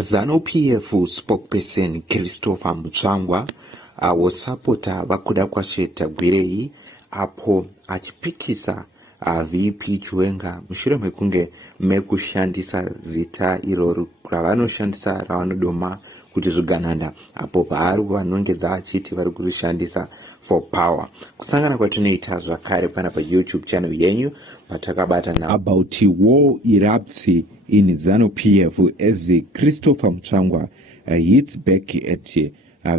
ZANU PF spokesperson Christopher Mutsvangwa wasapota vakuda kwashe Tagwirei apo achipikisa VP Chiwenga mushure mekunge mekushandisa zita iroro ravanoshandisa ravanodoma kuti Zvigananda apo paari vanongedza achiti vari kurishandisa for power. Kusangana kwatinoita zvakare pana pa YouTube channel yenyu patakabata na about war erupts in ZANU PF as Christopher Mutsvangwa hits back at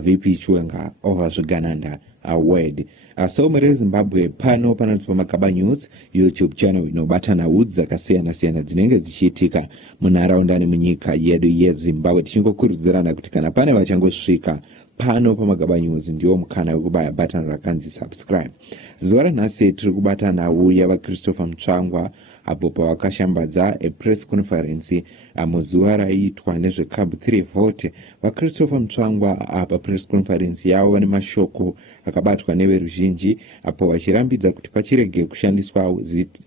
VP Chiwenga over Zvigananda word. So muri Zimbabwe pano panotspa Makaba News YouTube channel inobata nawo dzakasiyana-siyana dzinenge dzichiitika munharaunda nemunyika yedu yeZimbabwe, tichingokurudzirana kuti kana pane vachangosvika pano paMagaba News ndiwo mukana wekubaya button rakanzi subscribe. Zuva ranhasi tiri kubata nawo yava Christopher Mutsvangwa apo pavakashambadza press conference muzuva raiitwa nezvecab 3 vote. VaChristopher Mutsvangwa apa press conference yavo vane mashoko akabatwa neveruzhinji apo vachirambidza kuti pachirege kushandiswa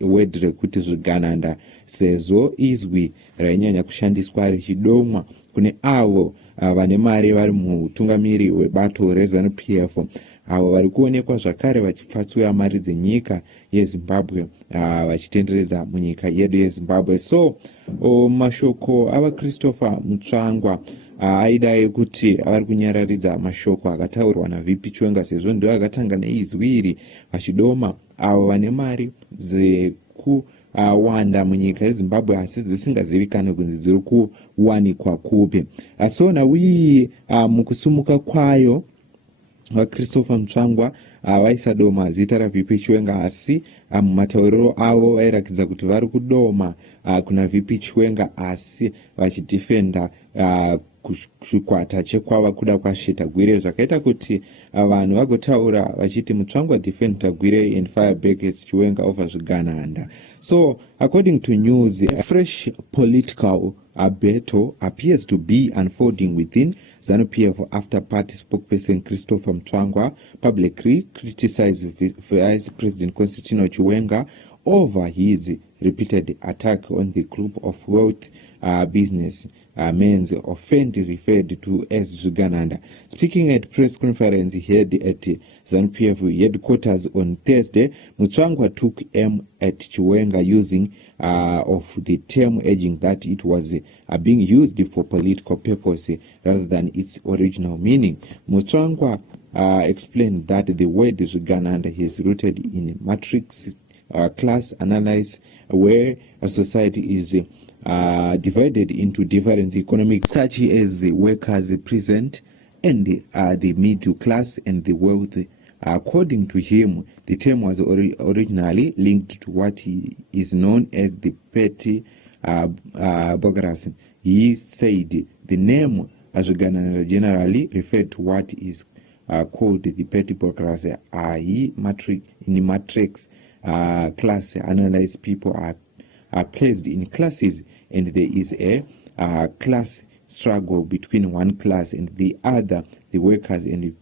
word rekuti Zvigananda sezvo izwi rainyanya kushandiswa richidomwa kune avo vane mari vari mutungamiri webato rezANU PF avo vari kuonekwa zvakare vachipfatsura mari dzenyika yeZimbabwe vachitenderedza munyika yedu yeZimbabwe. So mashoko ava Christopher Mutsvangwa aidai kuti vari kunyararidza mashoko akataurwa naVP Chiwenga sezvo ndio akatanga neizwi iri vachidoma avo vane mari wanda munyika yeZimbabwe asi dzisingazivikane kunzi dziri kuwanikwa kupi. So nawi mukusumuka kwayo vaChristopher Mutsvangwa vaisadoma zita raVP Chiwenga asi mumatauriro avo vairakidza kuti vari kudoma kuna VP Chiwenga asi vachidefenda chikwata chekwava kuda kwashe Tagwirei, zvakaita kuti vanhu vagotaura vachiti Mutsvangwa defend Tagwirei and fire back at Chiwenga over Zvigananda. So according to news, a fresh political battle appears to be unfolding within ZANU PF after party spokesperson Christopher Mutsvangwa publicly criticized Vice President Constantino Chiwenga over his repeated attack on the group of wealth business men's offend referred to as Zvigananda. Speaking at press conference held at ZANU PF headquarters on Thursday, Mutsvangwa took aim at Chiwenga using of the term, urging that it was being used for political purpose rather than its original meaning. Mutsvangwa explained that the word Zvigananda is rooted in matrix class analysis, where a society is divided into different economic such as the workers present and the middle class and the wealthy. According to him, the term was originally linked to what is known as the petty bourgeoisie. He said the name Zvigananda generally referred to what is called the petty bourgeoisie, in matrix class analyzed people are placed in classes, and there is a class struggle between one class and the other, the workers and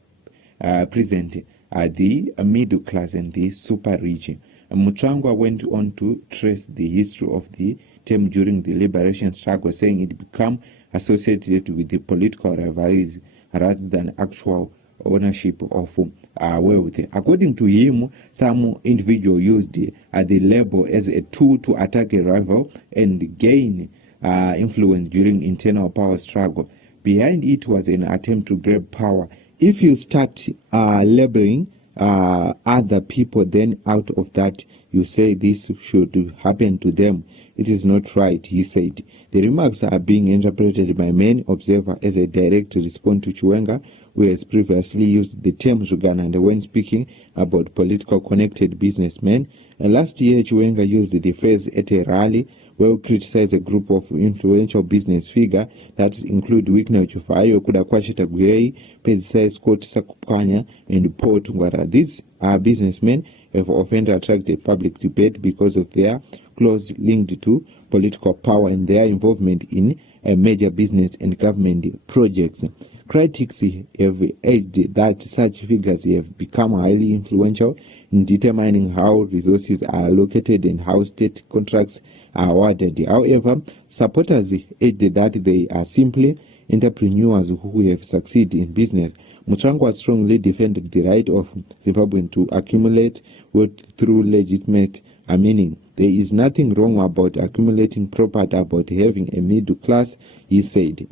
the present the middle class and the super rich. Mutsvangwa went on to trace the history of the term during the liberation struggle, saying it became associated with the political rivalries rather than actual ownership of wealth. According to him, some individual used the label as a tool to attack a rival and gain influence during internal power struggle. Behind it was an attempt to grab power. If you start labeling other people, then out of that you say this should happen to them. It is not right, he said. The remarks are being interpreted by many observers as a direct response to Chiwenga, who has previously used the term Zvigananda when speaking about political connected businessmen. Last year, Chiwenga used the phrase at a rally where he criticized a group of influential business figures that include Wikna Chufayo, Kudakwashe Tagwirei, Pedzisai Scott Sakupanya, and Paul Tungwara. These are businessmen have often attracted public debate because of their close linked to political power and their involvement in major business and government projects. Critics have urged that such figures have become highly influential in determining how resources are allocated and how state contracts are awarded. However, supporters urge that they are simply entrepreneurs who have succeeded in business. Mutsvangwa strongly defended the right of Zimbabweans to accumulate wealth through legitimate meaning. There is nothing wrong about accumulating property, about having a middle class, he said.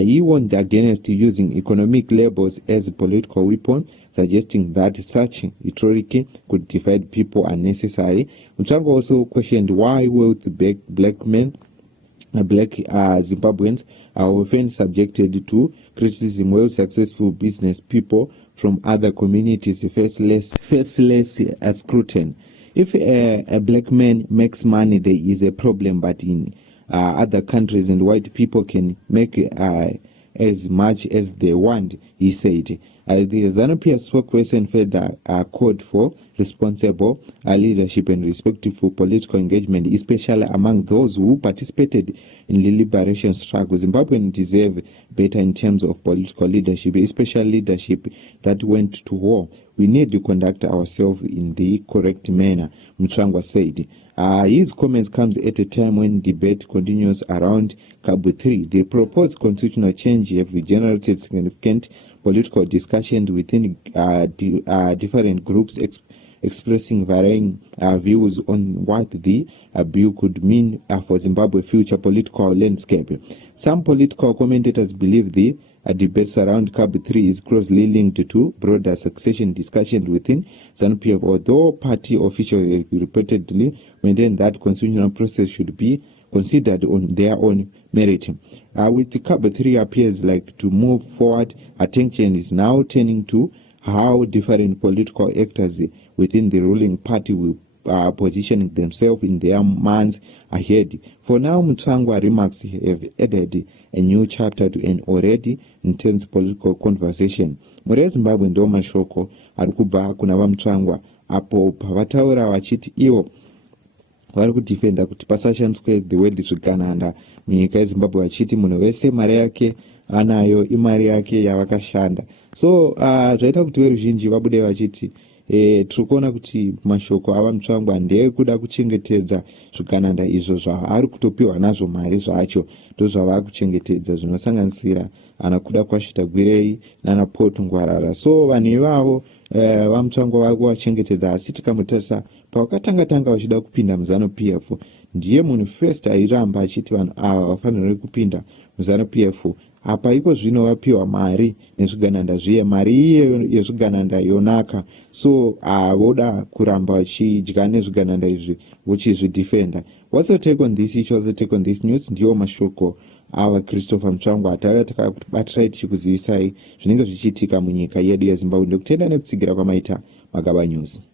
He warned against using economic labels as a political weapon, suggesting that such rhetoric could divide people unnecessarily. Mutsvangwa also questioned why wealthy black Zimbabweans are often subjected to criticism, while successful business people from other communities face less scrutiny. If a black man makes money, there is a problem, but in other countries and white people can make as much as they want, he said. The ZANU-PF spokesperson further called for responsible leadership and respectful political engagement, especially among those who participated in the liberation struggle. Zimbabweans deserve better in terms of political leadership, especially leadership that went to war. We need to conduct ourselves in the correct manner, Mutsvangwa said. His comments comes at a time when debate continues around Cabo 3. The proposed constitutional change have generated significant political discussions within different groups expressing varying views on what the bill could mean for Zimbabwe's future political landscape. Some political commentators believe the debates around Cabo 3 is closely linked to broader succession discussions within ZANU PF, although party officials have repeatedly maintained that constitutional process should be considered on their own merit. With the Cabo 3 appears like to move forward, attention is now turning to how different political actors within the ruling party will positioning themselves in their months ahead. For now, Mutsvangwa remarks have added a new chapter to an already intense political conversation. Muri yeZimbabwe ndo mashoko ari kubva kuna vaMutsvangwa apo pavataura vachiti ivo vari kudhifenda kuti pasashandiswe the word Zvigananda munyika yeZimbabwe, vachiti munhu wese mari yake anayo imari yake yavakashanda. So zvaita kuti veruzhinji vabude vachiti tiri kuona kuti mashoko avaMutsvangwa ndekuda kuchengetedza Zvigananda izvo zvaari kutopiwa nazvo mari zvacho ndozvava kuchengetedza, zvinosanganisira anakuda kwashi Tagwirei nana Poto Ngwarara. So vanhu ivavo vaMutsvangwa vari kuvachengetedza, asi tikamutarisa pavakatanga vachida kupinda muZANU PF, ndiye munhu first airamba achiti vanhu ava vafanirwe kupinda muZANU PF. Apa iko zvino vapiwa mari nezvigananda zviye, mari iye yezvigananda yonaka, so voda kuramba vachidya nezvigananda izvi vochizvidefenda. What's your take on this? Each also take on this news. Ndiyo mashoko ava Christopher Mutsvangwa atakabatira tichikuzivisai zvinenge zvichiitika munyika yedu yeZimbabwe. Ndokutenda nekutsigira kwamaita Magaba News.